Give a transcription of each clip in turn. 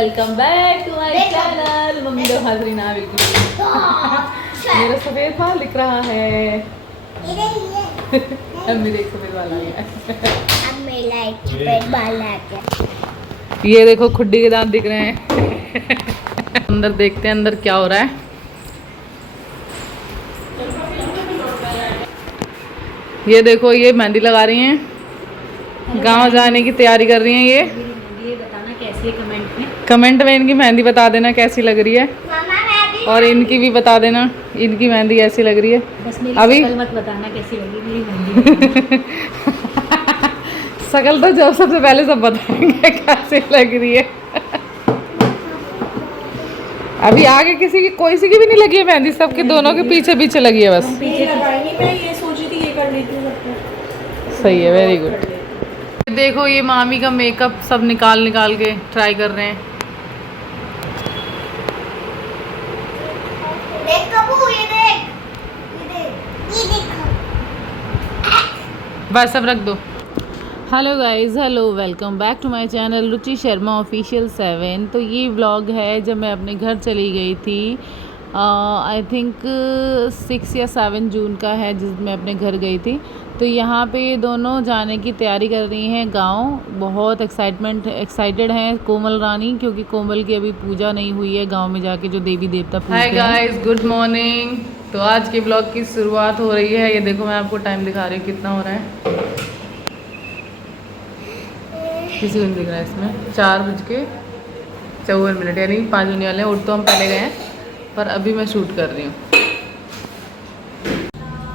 Welcome back to my channel. Mummy लोग हाजिरी ना बिल्कुल मेरा सफेद बाल लिख रहा है। मम्मी देख सफेद बाल आ गया। अब मेरा एक सफेद बाल आ गया। ये देखो खुड्डी के दांत दिख रहे हैं। अंदर देखते हैं अंदर क्या हो रहा है। ये देखो ये मेहंदी लगा रही हैं, गांव जाने की तैयारी कर रही हैं। ये बताना कैसी है कमेंट में इनकी मेहंदी बता देना कैसी लग रही है, और इनकी भी बता देना इनकी मेहंदी कैसी लग रही है। बस मेरी अभी शकल मत बताना कैसी लगी मेरी मेहंदी। शकल तो जब सबसे पहले सब बताएंगे कैसी लग रही है। अभी आगे किसी की कोई सी की भी नहीं लगी है मेहंदी, सबके दोनों के पीछे पीछे लगी है बस। पीछे मैं ये सोची थी ये कर लेती हूँ। सही है, वेरी गुड। देखो ये मामी का मेकअप सब निकाल के ट्राई कर रहे हैं। देख कबू, ये देख, ये देखो। बस अब रख दो। Hello guys, hello, welcome back to my channel Ruchi Sharma official 7। तो ये व्लॉग है जब मैं अपने घर चली गई थी। आई थिंक 6 या 7 जून का है जिस मैं अपने घर गई थी। तो यहाँ पे ये दोनों जाने की तैयारी कर रही हैं गांव। बहुत एक्साइटेड हैं कोमल रानी, क्योंकि कोमल की अभी पूजा नहीं हुई है गांव में जाके जो देवी देवता पूजते हैं। Hi guys, good morning. तो आज के ब्लॉग की शुरुआत हो रही है। ये देखो मैं आपको टाइम दिखा रही हूँ कितना हो रहा है। किसी को नहीं दिख रहा है इसमें। 4:54 यानी 5 होने वाले हैं। उठ तो हम पहले गए हैं पर अभी मैं शूट कर रही हूँ।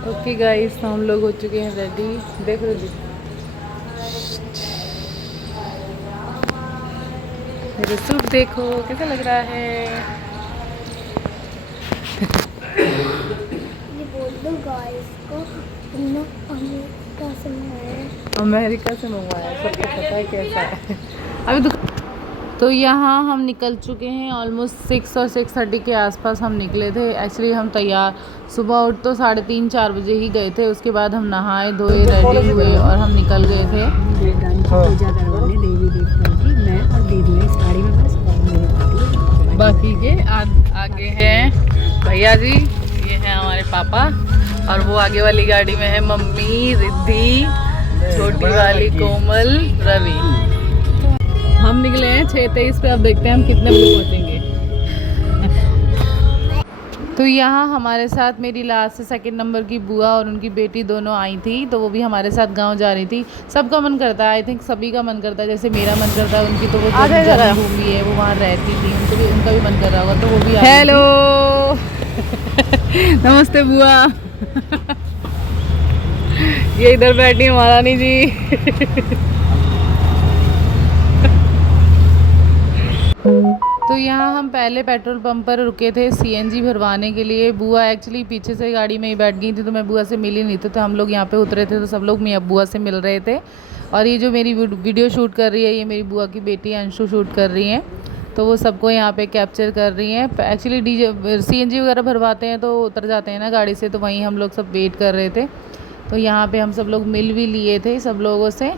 ओके गाइस, हम लोग हो चुके हैं रेडी। देख लो जी मेरा सूट देखो कैसा लग रहा है। ये बोल दो गाइस को तुमने अमेरिका से मंगाया। अमेरिका से मंगवाया, सबको पता है कैसा है। अभी तो यहाँ हम निकल चुके हैं। ऑलमोस्ट 6 और 6:30 के आसपास हम निकले थे। एक्चुअली हम तैयार सुबह उठ तो 3:30-4 बजे ही गए थे। उसके बाद हम नहाए धोए रेडी हुए और हम निकल गए थे पूजा करवाने देवी देवता की। मैं और दीदी इस गाड़ी में बस, और मेरे भाभी बाकी के आगे हैं भैया जी, ये हैं हमारे पापा, और वो आगे वाली गाड़ी में है मम्मी, रिद्धि, छोटी वाली कोमल, रवि। हम निकले हैं 6:23 पे। अब देखते हैं हम कितने बजे पहुँचेंगे। तो यहाँ हमारे साथ मेरी लास्ट से 2nd नंबर की बुआ और उनकी बेटी दोनों आई थी। तो वो भी हमारे साथ गांव जा रही थी। सबका मन करता है, आई थिंक सभी का मन करता है। जैसे मेरा मन करता है, उनकी तो वो जन्मभूमि है, वो वहाँ रहती थी, उनका भी मन कर रहा होगा, तो वो भी। हेलो नमस्ते बुआ। ये इधर बैठी महारानी जी। तो यहाँ हम पहले पेट्रोल पंप पर रुके थे CNG भरवाने के लिए। बुआ एक्चुअली पीछे से गाड़ी में ही बैठ गई थी, तो मैं बुआ से मिली नहीं थी। तो हम लोग यहाँ पे उतरे थे, तो सब लोग बुआ से मिल रहे थे। और ये जो मेरी वीडियो शूट कर रही है, ये मेरी बुआ की बेटी अंशु शूट कर रही हैं। तो वो सबको यहाँ पे कैप्चर कर रही हैं। एक्चुअली CNG वगैरह भरवाते हैं तो उतर जाते हैं ना गाड़ी से, तो वहीं हम लोग सब वेट कर रहे थे। तो यहाँ पर हम सब लोग मिल भी लिए थे सब लोगों से,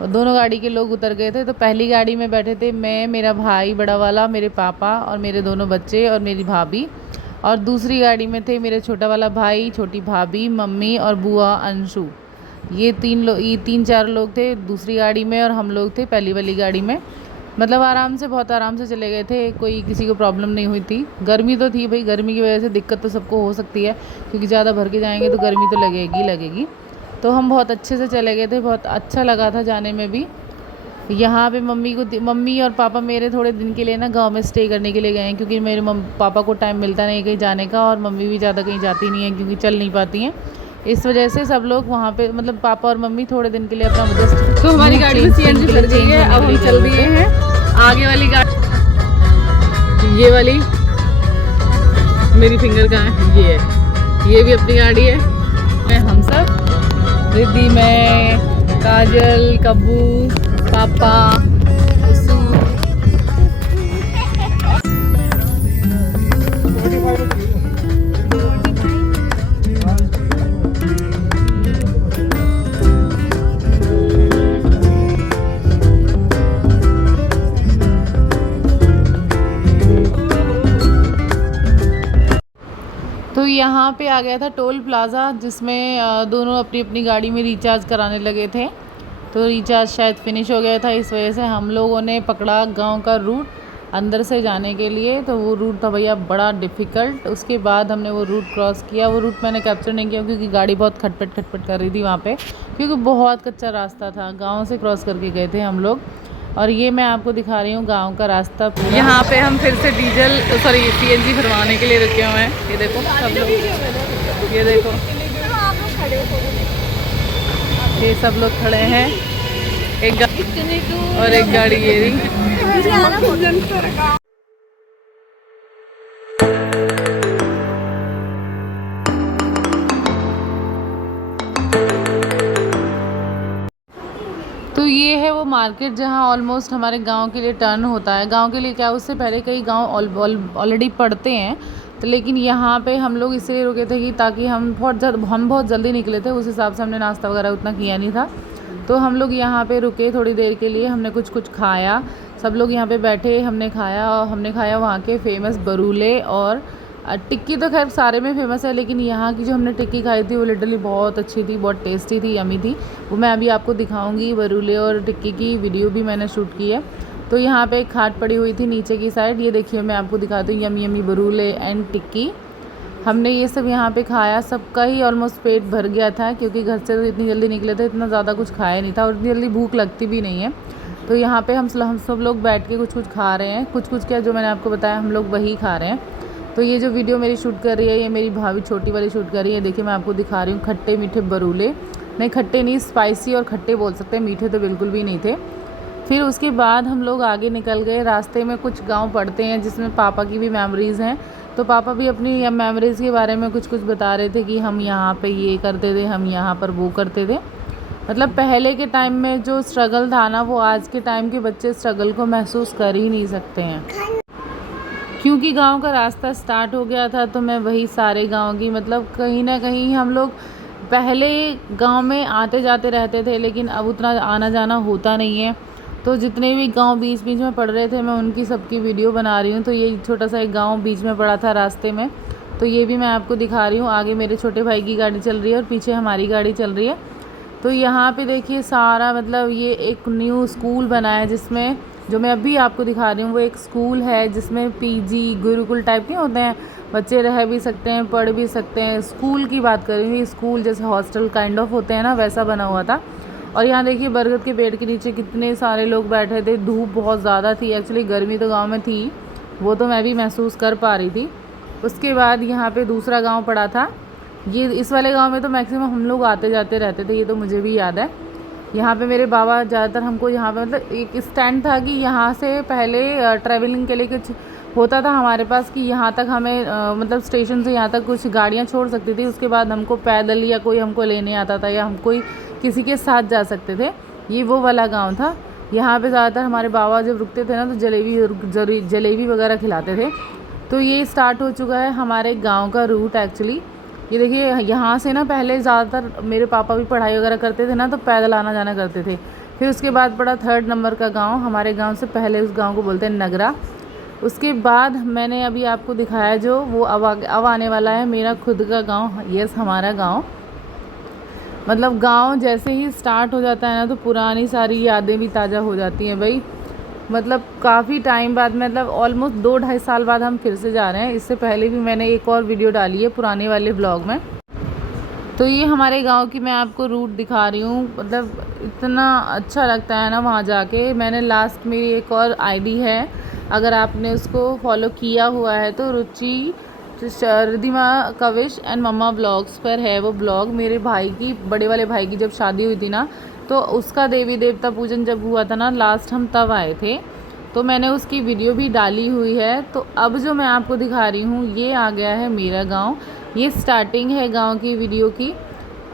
और दोनों गाड़ी के लोग उतर गए थे। तो पहली गाड़ी में बैठे थे मैं, मेरा भाई बड़ा वाला, मेरे पापा और मेरे दोनों बच्चे और मेरी भाभी। और दूसरी गाड़ी में थे मेरे छोटा वाला भाई, छोटी भाभी, मम्मी और बुआ अंशु। ये 3-4 लोग थे दूसरी गाड़ी में, और हम लोग थे पहली वाली गाड़ी में। मतलब बहुत आराम से चले गए थे, कोई किसी को प्रॉब्लम नहीं हुई थी। गर्मी तो थी भाई, गर्मी की वजह से दिक्कत तो सबको हो सकती है, क्योंकि ज़्यादा भर के जाएंगे तो गर्मी तो लगेगी। तो हम बहुत अच्छे से चले गए थे, बहुत अच्छा लगा था जाने में भी। यहाँ पे मम्मी और पापा मेरे थोड़े दिन के लिए ना गांव में स्टे करने के लिए गए हैं, क्योंकि मेरे पापा को टाइम मिलता नहीं कहीं जाने का, और मम्मी भी ज़्यादा कहीं जाती नहीं है क्योंकि चल नहीं पाती हैं। इस वजह से सब लोग वहाँ पे, मतलब पापा और मम्मी थोड़े दिन के लिए अपना जस्ट। तो हमारी गाड़ी में CNG भर गई है। अब हम चल दिए हैं आगे वाली गाड़ी। ये वाली मेरी फिंगर कहाँ है, ये है, ये भी अपनी गाड़ी है। हम सब रिद्धि, मैं, काजल, कब्बू, पापा, उसू। तो यहाँ पे आ गया था टोल प्लाज़ा, जिसमें दोनों अपनी अपनी गाड़ी में रिचार्ज कराने लगे थे। तो रिचार्ज शायद फिनिश हो गया था, इस वजह से हम लोगों ने पकड़ा गांव का रूट अंदर से जाने के लिए। तो वो रूट था भैया बड़ा डिफ़िकल्ट। उसके बाद हमने वो रूट क्रॉस किया। वो रूट मैंने कैप्चर नहीं किया क्योंकि गाड़ी बहुत खटपट कर रही थी वहाँ पे, क्योंकि बहुत कच्चा रास्ता था। गांव से क्रॉस करके गए थे हम लोग। और ये मैं आपको दिखा रही हूँ गांव का रास्ता पूरा। यहाँ पे हम फिर से CNG भरवाने के लिए रुके हुए हैं। ये देखो सब लोग, ये देखो ये सब लोग खड़े हैं, एक और एक गाड़ी ये रही। तो ये है वो मार्केट जहाँ ऑलमोस्ट हमारे गांव के लिए टर्न होता है। गांव के लिए क्या, उससे पहले कई गांव ऑलरेडी पड़ते हैं। तो लेकिन यहाँ पे हम लोग इसलिए रुके थे कि ताकि हम बहुत जल्दी निकले थे, उस हिसाब से हमने नाश्ता वगैरह उतना किया नहीं था। तो हम लोग यहाँ पे रुके थोड़ी देर के लिए, हमने कुछ खाया। सब लोग यहाँ पे बैठे, हमने खाया। और हमने खाया वहाँ के फेमस बरूले और टिक्की। तो खैर सारे में फेमस है, लेकिन यहाँ की जो हमने टिक्की खाई थी वो लिटरली बहुत अच्छी थी, बहुत टेस्टी थी, यमी थी। वो मैं अभी आपको दिखाऊंगी। बरूले और टिक्की की वीडियो भी मैंने शूट की है। तो यहाँ पे एक खाट पड़ी हुई थी नीचे की साइड, ये देखिए मैं आपको दिखाती हूँ। यमी बरूले एंड टिक्की हमने ये सब यहाँ पे खाया। सबका ही ऑलमोस्ट पेट भर गया था, क्योंकि घर से तो इतनी जल्दी निकले थे, इतना ज़्यादा कुछ खाया नहीं था और इतनी जल्दी भूख लगती भी नहीं है। तो यहाँ पे हम सब लोग बैठ के कुछ खा रहे हैं। कुछ क्या, जो मैंने आपको बताया हम लोग वही खा रहे हैं। तो ये जो वीडियो मेरी शूट कर रही है, ये मेरी भाभी छोटी वाली शूट कर रही है। देखिए मैं आपको दिखा रही हूँ खट्टे मीठे बरूले। नहीं खट्टे नहीं, स्पाइसी और खट्टे बोल सकते हैं, मीठे तो बिल्कुल भी नहीं थे। फिर उसके बाद हम लोग आगे निकल गए। रास्ते में कुछ गांव पड़ते हैं जिसमें पापा की भी मेमोरीज़ हैं। तो पापा भी अपनी मेमोरीज़ के बारे में कुछ बता रहे थे कि हम यहाँ पे ये करते थे, हम यहाँ पर वो करते थे। मतलब पहले के टाइम में जो स्ट्रगल था ना, वो आज के टाइम के बच्चे स्ट्रगल को महसूस कर ही नहीं सकते हैं। क्योंकि गांव का रास्ता स्टार्ट हो गया था, तो मैं वही सारे गांव की, मतलब कहीं ना कहीं हम लोग पहले गांव में आते जाते रहते थे, लेकिन अब उतना आना जाना होता नहीं है। तो जितने भी गांव बीच में पड़ रहे थे, मैं उनकी सबकी वीडियो बना रही हूँ। तो ये छोटा सा एक गांव बीच में पड़ा था रास्ते में, तो ये भी मैं आपको दिखा रही हूँ। आगे मेरे छोटे भाई की गाड़ी चल रही है और पीछे हमारी गाड़ी चल रही है। तो यहाँ पे देखिए सारा, मतलब ये एक न्यू स्कूल बना है, जिसमें जो मैं अभी आपको दिखा रही हूँ वो एक स्कूल है जिसमें PG गुरुकुल टाइप के होते हैं, बच्चे रह भी सकते हैं, पढ़ भी सकते हैं। स्कूल की बात कर रही हूँ, स्कूल जैसे हॉस्टल काइंड ऑफ होते हैं ना, वैसा बना हुआ था। और यहाँ देखिए बरगद के पेड़ के नीचे कितने सारे लोग बैठे थे। धूप बहुत ज़्यादा थी, एक्चुअली गर्मी तो गाँव में थी, वो तो मैं भी महसूस कर पा रही थी। उसके बाद यहाँ पर दूसरा गाँव पड़ा था। ये इस वाले गांव में तो मैक्सिमम हम लोग आते जाते रहते थे, ये तो मुझे भी याद है। यहाँ पे मेरे बाबा ज़्यादातर हमको, यहाँ पे मतलब एक स्टैंड था कि यहाँ से पहले ट्रैवलिंग के लिए कुछ होता था हमारे पास, कि यहाँ तक हमें मतलब स्टेशन से यहाँ तक कुछ गाड़ियाँ छोड़ सकती थी। उसके बाद हमको पैदल या कोई हमको लेने आता था, या हम कोई किसी के साथ जा सकते थे। ये वो वाला गाँव था। यहाँ पर ज़्यादातर हमारे बाबा जब रुकते थे ना, तो जलेबी वगैरह खिलाते थे। तो ये स्टार्ट हो चुका है हमारे गाँव का रूट एक्चुअली। ये देखिए यहाँ से ना पहले ज़्यादातर मेरे पापा भी पढ़ाई वगैरह करते थे ना, तो पैदल आना जाना करते थे। फिर उसके बाद पड़ा 3rd नंबर का गांव। हमारे गांव से पहले उस गांव को बोलते हैं नगरा। उसके बाद मैंने अभी आपको दिखाया जो, वो अब आने वाला है मेरा खुद का गांव। यस, हमारा गांव। मतलब गांव जैसे ही स्टार्ट हो जाता है ना, तो पुरानी सारी यादें भी ताज़ा हो जाती हैं भाई। मतलब काफ़ी टाइम बाद, मतलब ऑलमोस्ट 2-2.5 साल बाद हम फिर से जा रहे हैं। इससे पहले भी मैंने एक और वीडियो डाली है पुराने वाले ब्लॉग में। तो ये हमारे गांव की मैं आपको रूट दिखा रही हूँ। मतलब इतना अच्छा लगता है ना वहाँ जाके। मैंने लास्ट मेरी एक और ID है, अगर आपने उसको फॉलो किया हुआ है तो, Ruchi Ridhima Kavish and mamma blogs पर है वो ब्लॉग। मेरे भाई की, बड़े वाले भाई की जब शादी हुई थी ना, तो उसका देवी देवता पूजन जब हुआ था ना लास्ट, हम तब आए थे। तो मैंने उसकी वीडियो भी डाली हुई है। तो अब जो मैं आपको दिखा रही हूँ, ये आ गया है मेरा गांव। ये स्टार्टिंग है गांव की वीडियो की।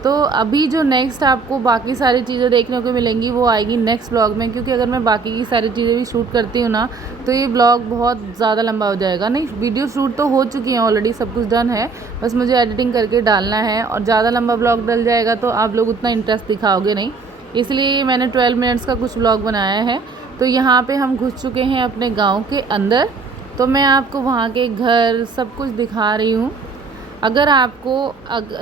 तो अभी जो नेक्स्ट आपको बाकी सारी चीज़ें देखने को मिलेंगी, वो आएगी नेक्स्ट ब्लॉग में। क्योंकि अगर मैं बाकी की सारी चीज़ें भी शूट करती हूँ ना, तो ये ब्लॉग बहुत ज़्यादा लंबा हो जाएगा। नहीं, वीडियो शूट तो हो चुकी है ऑलरेडी, सब कुछ डन है, बस मुझे एडिटिंग करके डालना है। और ज़्यादा लंबा ब्लॉग डल जाएगा तो आप लोग उतना इंटरेस्ट दिखाओगे नहीं, इसलिए मैंने 12 मिनट्स का कुछ ब्लॉग बनाया है। तो यहाँ पे हम घुस चुके हैं अपने गांव के अंदर। तो मैं आपको वहाँ के घर सब कुछ दिखा रही हूँ। अगर आपको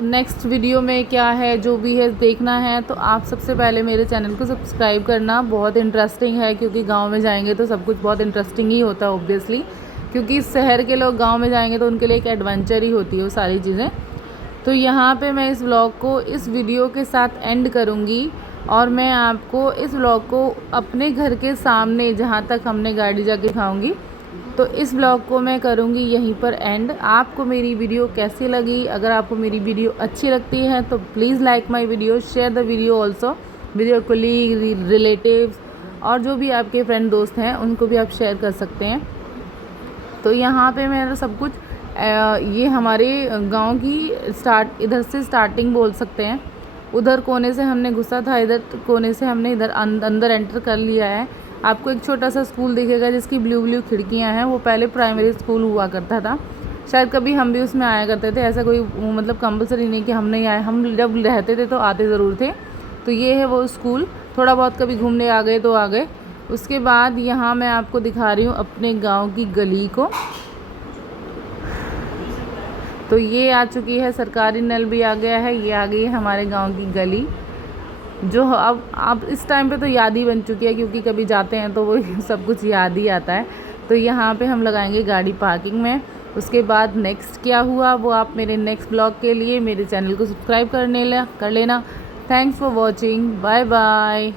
नेक्स्ट वीडियो में क्या है जो भी है देखना है तो आप सबसे पहले मेरे चैनल को सब्सक्राइब करना। बहुत इंटरेस्टिंग है, क्योंकि गांव में जाएंगे तो सब कुछ बहुत इंटरेस्टिंग ही होता है ऑब्वियसली, क्योंकि शहर के लोग गांव में जाएंगे तो उनके लिए एक एडवेंचर ही होती है वो सारी चीज़ें। तो यहाँ पे मैं इस व्लॉग को इस वीडियो के साथ एंड करूँगी और मैं आपको इस व्लॉग को अपने घर के सामने जहाँ तक हमने गाड़ी जाके खाऊँगी तो इस ब्लॉग को मैं करूँगी यहीं पर एंड। आपको मेरी वीडियो कैसी लगी? अगर आपको मेरी वीडियो अच्छी लगती है तो please like my video, share the video also with your colleague, relatives और जो भी आपके फ्रेंड दोस्त हैं उनको भी आप शेयर कर सकते हैं। तो यहाँ पे मेरा सब कुछ ये हमारे गांव की इधर से स्टार्टिंग बोल सकते हैं। उधर कोने से हमने घुसा था, इधर कोने से हमने इधर अंदर एंटर कर लिया है। आपको एक छोटा सा स्कूल दिखेगा जिसकी ब्लू खिड़कियां हैं, वो पहले प्राइमरी स्कूल हुआ करता था। शायद कभी हम भी उसमें आया करते थे, ऐसा कोई मतलब कंपलसरी नहीं कि हम नहीं आए, हम जब रहते थे तो आते ज़रूर थे। तो ये है वो स्कूल, थोड़ा बहुत कभी घूमने आ गए तो आ गए। उसके बाद यहाँ मैं आपको दिखा रही हूँ अपने गाँव की गली को। तो ये आ चुकी है, सरकारी नल भी आ गया है, ये आ गई है हमारे गाँव की गली जो अब इस टाइम पे तो याद ही बन चुकी है, क्योंकि कभी जाते हैं तो वो सब कुछ याद ही आता है। तो यहाँ पे हम लगाएंगे गाड़ी पार्किंग में। उसके बाद नेक्स्ट क्या हुआ वो आप मेरे नेक्स्ट ब्लॉग के लिए मेरे चैनल को सब्सक्राइब कर लेना। Thanks for watching, bye bye.